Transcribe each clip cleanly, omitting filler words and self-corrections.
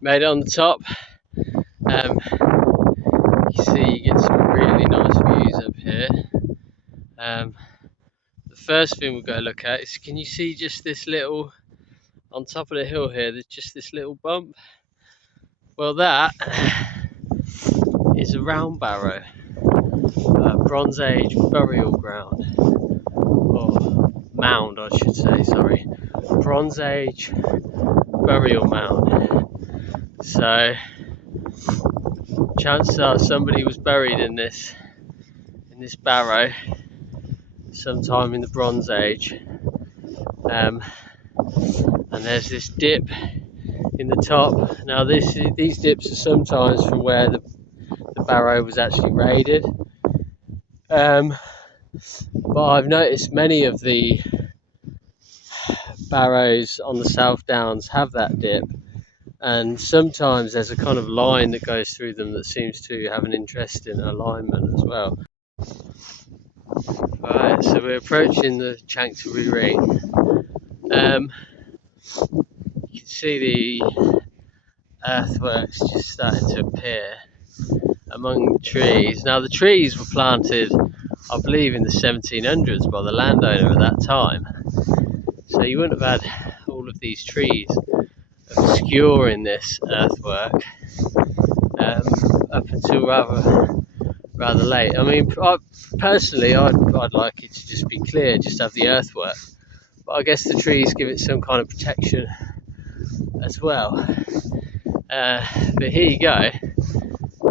Made it on the top. You see, you get some really nice views up here. The first thing we'll go look at is, can you see just this little, on top of the hill here, there's just this little bump? Well, that is a round barrow, Bronze Age burial ground, or mound I should say, sorry. Bronze Age burial mound. So, chances are somebody was buried in this barrow sometime in the Bronze Age. And there's this dip in the top. Now these dips are sometimes from where the barrow was actually raided. But I've noticed many of the barrows on the South Downs have that dip, and sometimes there's a kind of line that goes through them that seems to have an interesting alignment as well. Right, so we're approaching the Chanctonbury Ring. You can see the earthworks just starting to appear among the trees. Now the trees were planted, I believe, in the 1700s by the landowner at that time. So you wouldn't have had all of these trees obscuring this earthwork up until rather late. I mean, personally, I'd like it to just be clear, just have the earthwork. But I guess the trees give it some kind of protection as well. But here you go.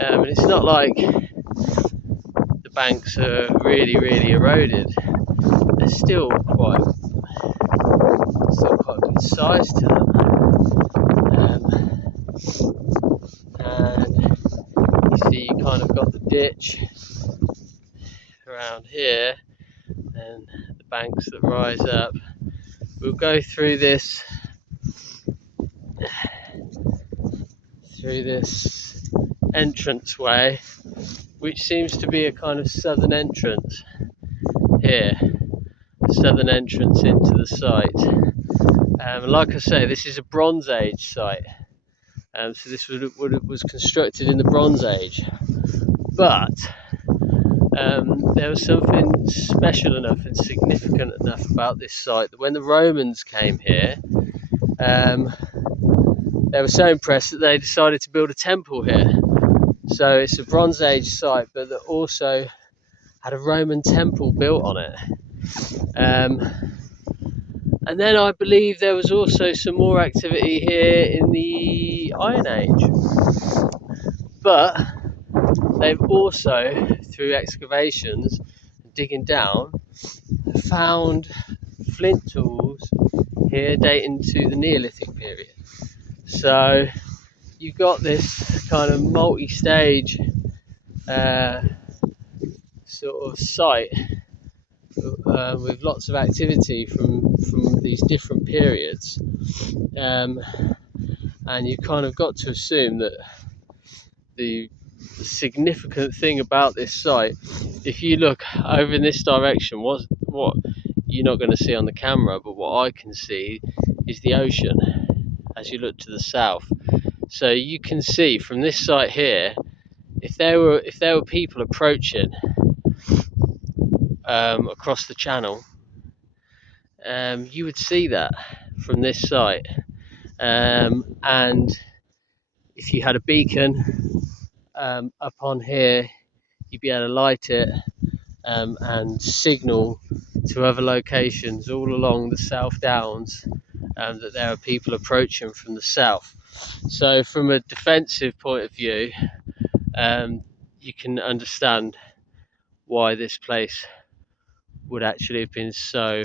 And it's not like the banks are really eroded. They're still quite good size to them. And you see, you kind of got the ditch around here and the banks that rise up. We'll go through this entranceway, which seems to be a kind of southern entrance here, southern entrance into the site. Like I say, this is a Bronze Age site, so this was constructed in the Bronze Age, but there was something special enough and significant enough about this site that when the Romans came here, they were so impressed that they decided to build a temple here. So it's a Bronze Age site, but that also had a Roman temple built on it. And then I believe there was also some more activity here in the Iron Age. But they've also, through excavations, digging down, found flint tools here dating to the Neolithic period. So you've got this kind of multi-stage sort of site with lots of activity from these different periods, and you've kind of got to assume that the significant thing about this site, if you look over in this direction, what you're not going to see on the camera, but what I can see is the ocean as you look to the south. So you can see from this site here, if there were people approaching across the channel, you would see that from this site. And if you had a beacon up on here, you'd be able to light it and signal to other locations all along the South Downs that there are people approaching from the south. So from a defensive point of view, you can understand why this place would actually have been so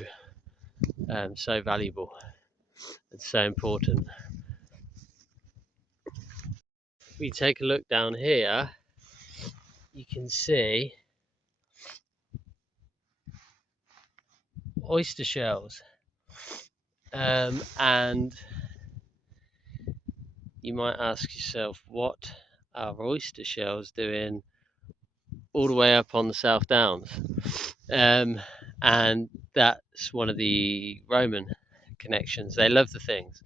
valuable and so important. If we take a look down here, you can see oyster shells, and you might ask yourself, what are oyster shells doing all the way up on the South Downs? And that's one of the Roman connections. They love the things.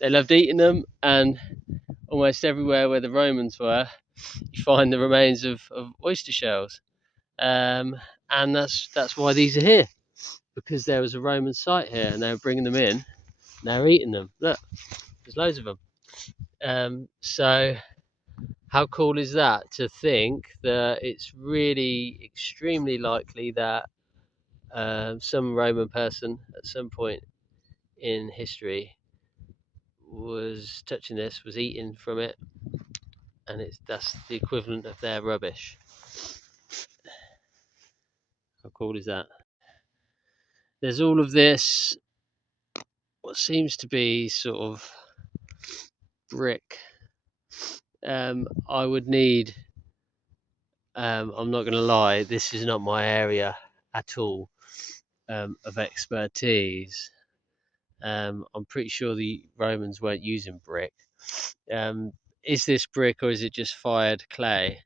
They loved eating them, and almost everywhere where the Romans were, you find the remains of oyster shells. And that's why these are here, because there was a Roman site here, and they were bringing them in, and they were eating them. Look, there's loads of them. So how cool is that, to think that it's really extremely likely that some Roman person at some point in history was touching this, was eating from it, and that's the equivalent of their rubbish. How cool is that? There's all of this, what seems to be sort of brick. I would need, I'm not going to lie, this is not my area at all of expertise. I'm pretty sure the Romans weren't using brick. Is this brick, or is it just fired clay?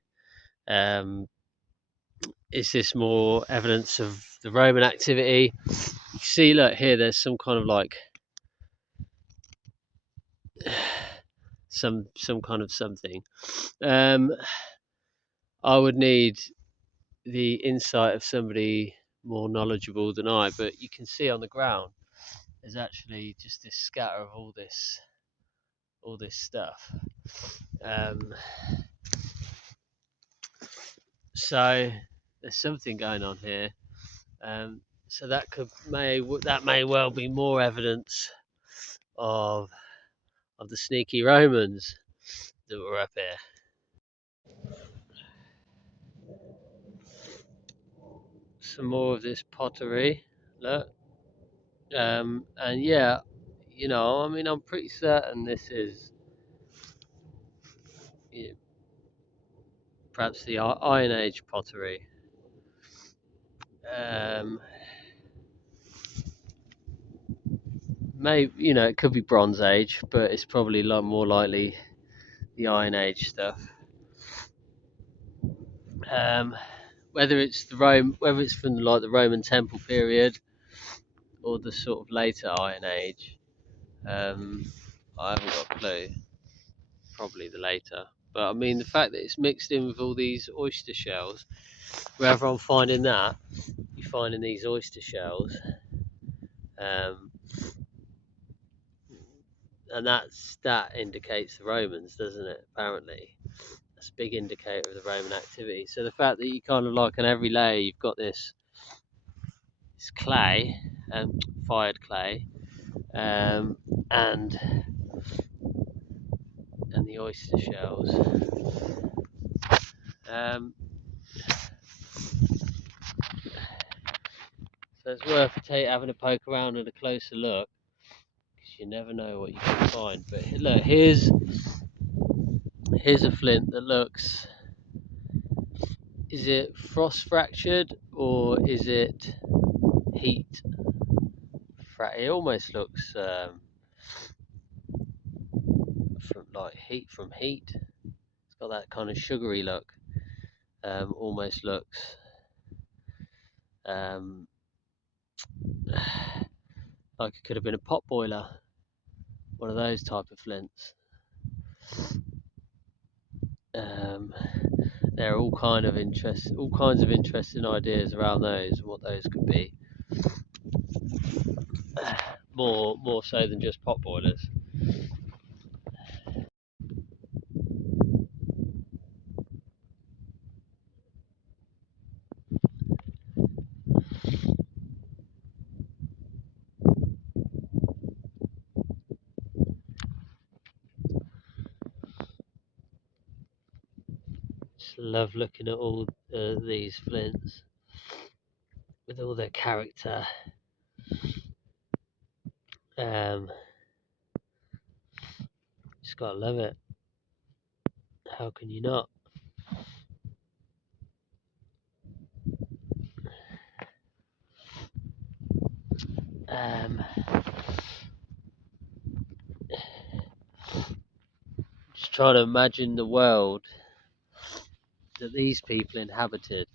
Um, is this more evidence of the Roman activity? You see, look here, there's some kind of like some kind of something. I would need the insight of somebody more knowledgeable than I, but you can see on the ground there's actually just this scatter of all this stuff. So there's something going on here. So that may well be more evidence of the sneaky Romans that were up here. Some more of this pottery, look. And yeah, I mean, I'm pretty certain this is, perhaps the Iron Age pottery. Maybe, it could be Bronze Age, but it's probably more likely the Iron Age stuff. Whether it's whether it's from like the Roman Temple period or the sort of later Iron Age, I haven't got a clue. Probably the later. But I mean, the fact that it's mixed in with all these oyster shells, wherever I'm finding that, you're finding these oyster shells, and that indicates the Romans, doesn't it? Apparently, that's a big indicator of the Roman activity. So the fact that you kind of like on every layer you've got this clay, fired clay, and the oyster shells. So it's worth having a poke around and a closer look, because you never know what you can find. But look, here's a flint that looks, is it frost fractured or is it heat? It almost looks from heat. It's got that kind of sugary look. Almost looks like it could have been a pot boiler, one of those type of flints. There are all kinds of interesting ideas around those and what those could be. More so than just pot boilers. Just love looking at all these flints with all their character. Just gotta love it. How can you not? Just trying to imagine the world that these people inhabited.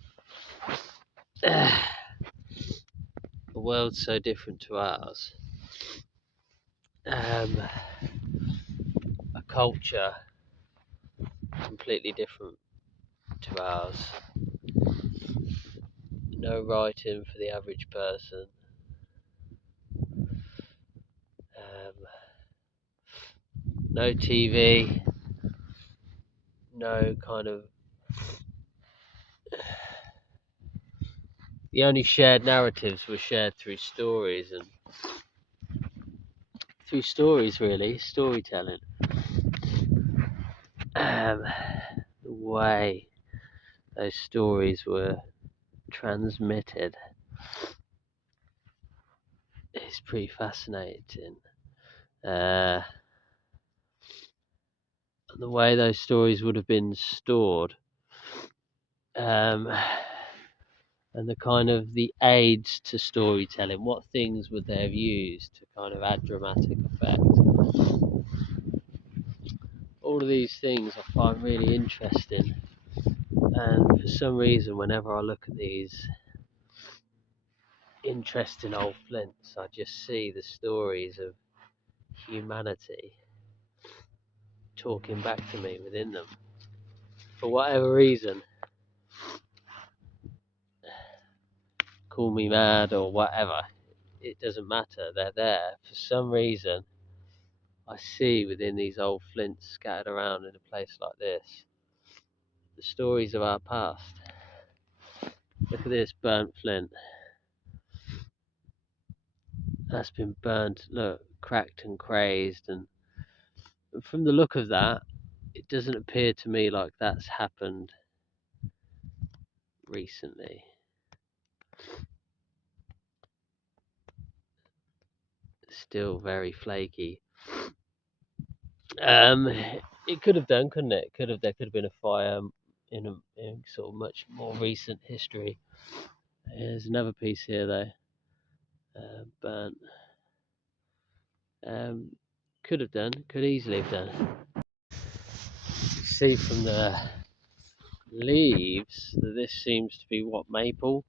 A world so different to ours. culture completely different to ours. No writing for the average person. No TV. No kind of. The only shared narratives were shared through stories and through stories, really, storytelling. The way those stories were transmitted is pretty fascinating. And the way those stories would have been stored, and the kind of the aids to storytelling. What things would they have used to kind of add dramatic effect? All of these things I find really interesting, and for some reason, whenever I look at these interesting old flints, I just see the stories of humanity talking back to me within them. For whatever reason, call me mad or whatever, it doesn't matter, they're there. For some reason, I see within these old flints scattered around in a place like this, the stories of our past. Look at this burnt flint. That's been burnt, look, cracked and crazed, and from the look of that, it doesn't appear to me like that's happened recently. Still very flaky. It could have done, couldn't it? There could have been a fire in sort of much more recent history. There's another piece here though, burnt. Could have done, could easily have done. You see from the leaves that this seems to be what, maple?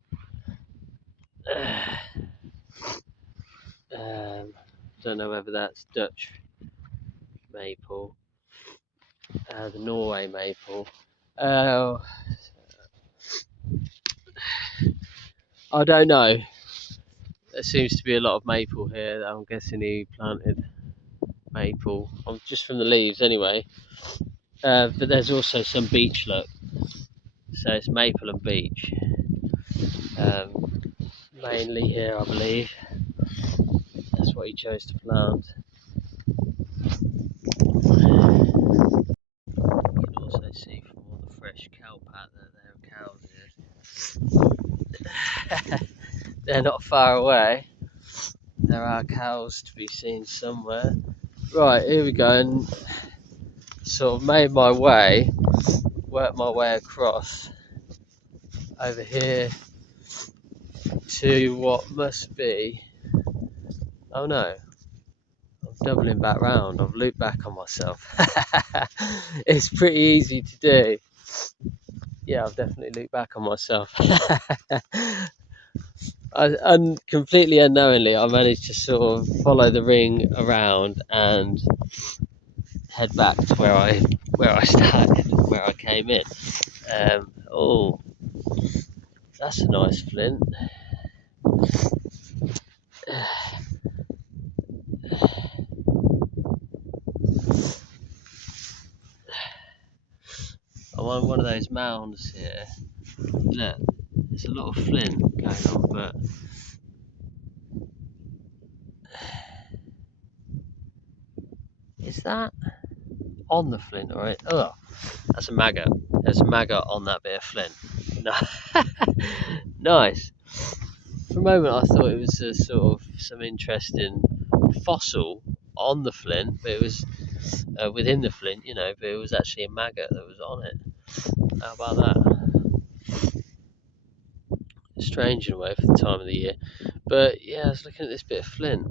Don't know whether that's Dutch maple, the Norway maple. I don't know. There seems to be a lot of maple here. I'm guessing he planted maple. Just from the leaves anyway. But there's also some beech, look. So it's maple and beech. Mainly here, I believe. That's what he chose to plant. You can also see from all the fresh cow pat that there are cows here. They're not far away. There are cows to be seen somewhere. Right, here we go, and sort of made my way, worked my way across over here to what must be, oh no, I'm doubling back round, I've looped back on myself. It's pretty easy to do. Yeah, I've definitely looped back on myself. Completely unknowingly, I managed to sort of follow the ring around and head back to where I started, where I came in. Oh, that's a nice flint. I'm on one of those mounds here. Look, there's a lot of flint going on, but is that on the flint or it? Oh, that's a maggot. There's a maggot on that bit of flint. No. Nice. For a moment, I thought it was a sort of some interesting fossil on the flint, but it was within the flint, you know, but it was actually a maggot that was on it. How about that? Strange in a way for the time of the year. But yeah, I was looking at this bit of flint.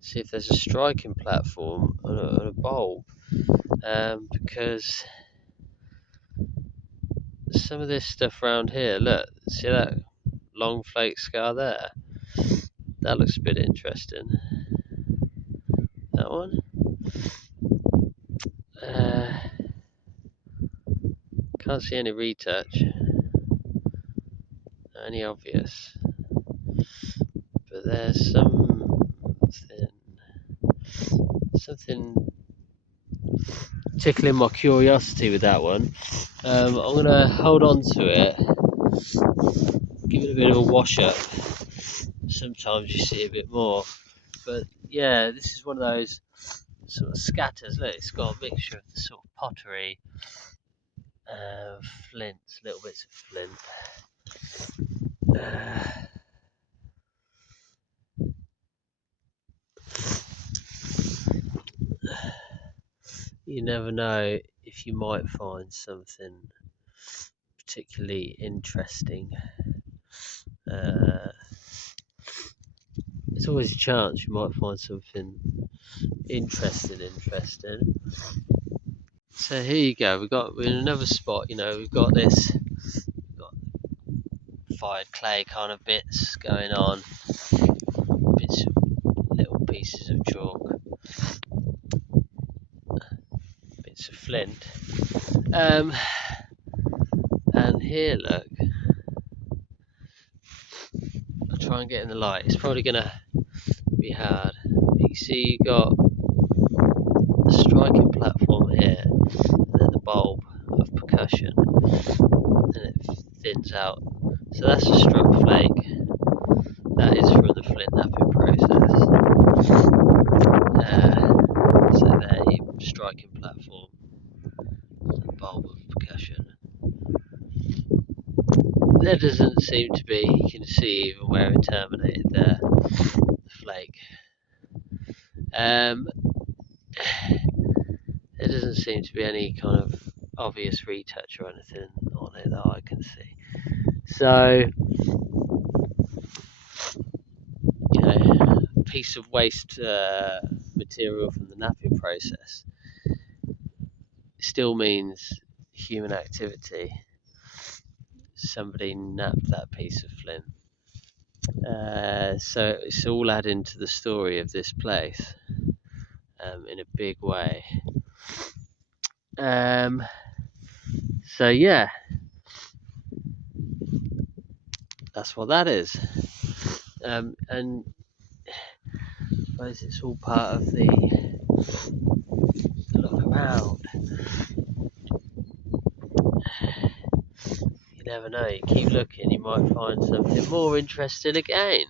See if there's a striking platform on a bulb. Because some of this stuff around here, look, see that long flake scar there? That looks a bit interesting. That one? Can't see any retouch, any obvious, but there's something tickling my curiosity with that one. I'm gonna hold on to it, give it a bit of a wash up. Sometimes you see a bit more, but yeah, this is one of those sort of scatters. Look, it's got a mixture of the sort of pottery, flints, little bits of flint. You never know if you might find something particularly interesting. There's always a chance you might find something interesting. So here you go. We're in another spot. We've got fired clay kind of bits going on, bits of little pieces of chalk, bits of flint. And here, look. I'll try and get in the light. It's probably gonna be hard. You see, you got the striking platform here, and then the bulb of percussion, and it thins out. So that's a struck flake. That is from the flint knapping process. So there, your striking platform, and the bulb of percussion. There doesn't seem to be, you can see even where it terminated there, the flake. There doesn't seem to be any kind of obvious retouch or anything on it that I can see. So, a piece of waste material from the knapping process still means human activity. Somebody napped that piece of flint. So it's all adding to the story of this place in a big way. So yeah, that's what that is. And I suppose it's all part of the look around. You never know, you keep looking, you might find something more interesting again.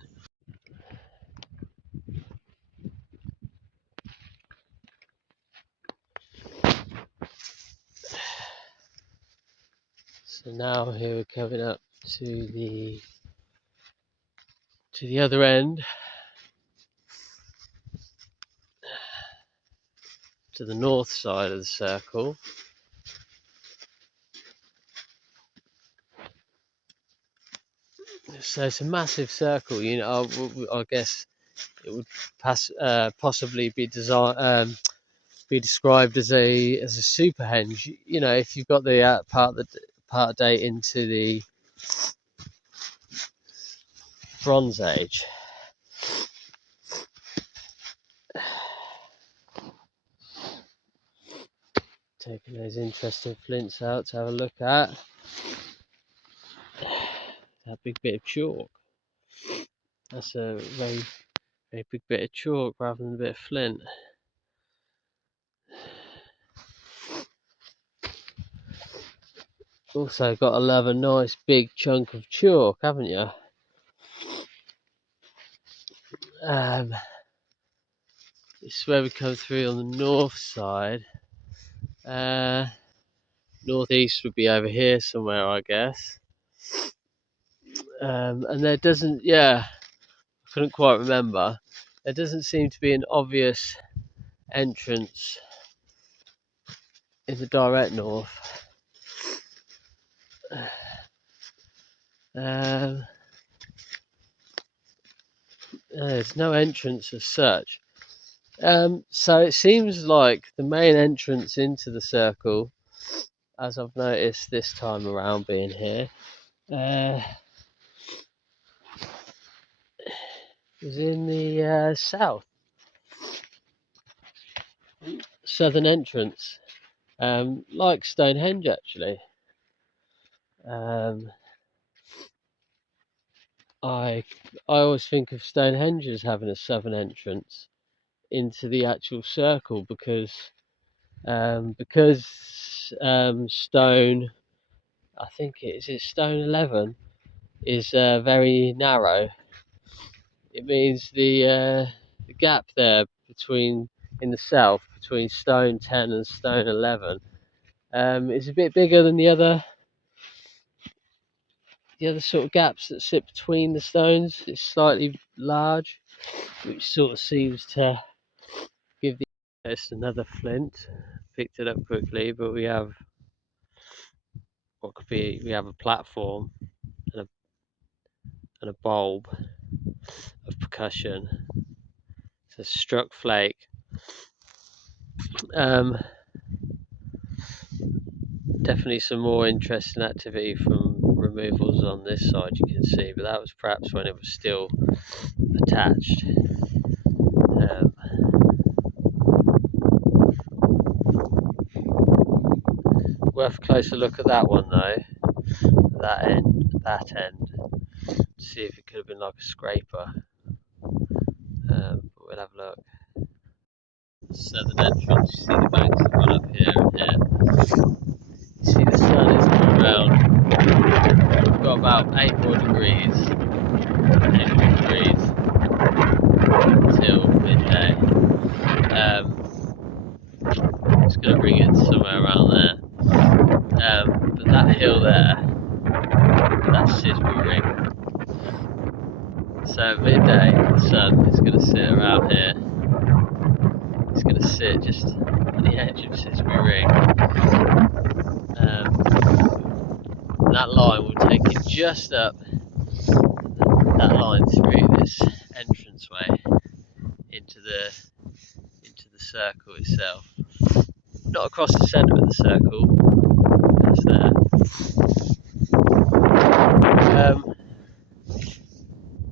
So now here we're coming up to the other end, to the north side of the circle. So it's a massive circle. I guess it would possibly be described as a superhenge. If you've got the part date into the Bronze Age. Taking those interesting flints out to have a look at. That big bit of chalk. That's a very, very big bit of chalk rather than a bit of flint. Also got to love a nice big chunk of chalk, haven't you? This is where we come through on the north side. Northeast would be over here somewhere, I guess. And there doesn't, I couldn't quite remember. There doesn't seem to be an obvious entrance in the direct north. There's no entrance as such. So it seems like the main entrance into the circle, as I've noticed this time around being here, is in the southern entrance, like Stonehenge actually. I always think of Stonehenge as having a southern entrance into the actual circle because stone, I think it's stone 11, is very narrow. It means the gap there between in the south between stone 10 and stone 11 is a bit bigger than the other sort of gaps that sit between the stones. It's slightly large, which sort of seems to give the. It's another flint. Picked it up quickly, but we have a platform and a bulb of percussion. It's a struck flake. Definitely some more interesting activity from removals on this side, you can see, but that was perhaps when it was still attached. Worth a closer look at that one though, that end, see if it could have been like a scraper, but we'll have a look. Southern entrance, you see the banks have gone up here and here. You see the sun is coming round. We've got about 8 more degrees till midday. It's going to bring it somewhere around there. But that hill there, that's Chanctonbury Ring. So at midday, the sun is going to sit around here. It's going to sit just on the edge of Chanctonbury Ring. That line will take it just up that line through this entranceway into the circle itself. Not across the centre of the circle, that's there.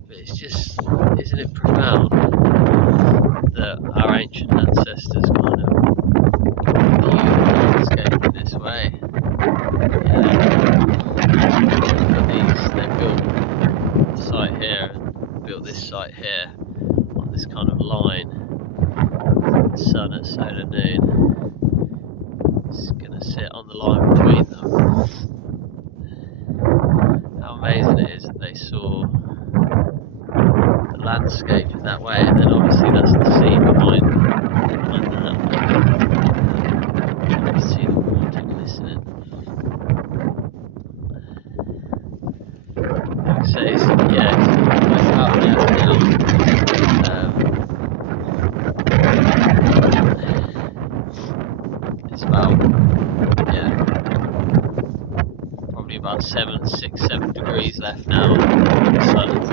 But it's just, isn't it profound that our ancient ancestors kind of viewed the landscape in this way? They built the site here and built this site here on this kind of line. The sun at solar noon. It's going to sit on the line between them. How amazing it is that they saw the landscape in that way, and then obviously that's the sea behind that. You can see the water glistening. Like I say, it's about left now. It's about, probably about 7 degrees left now. The sun is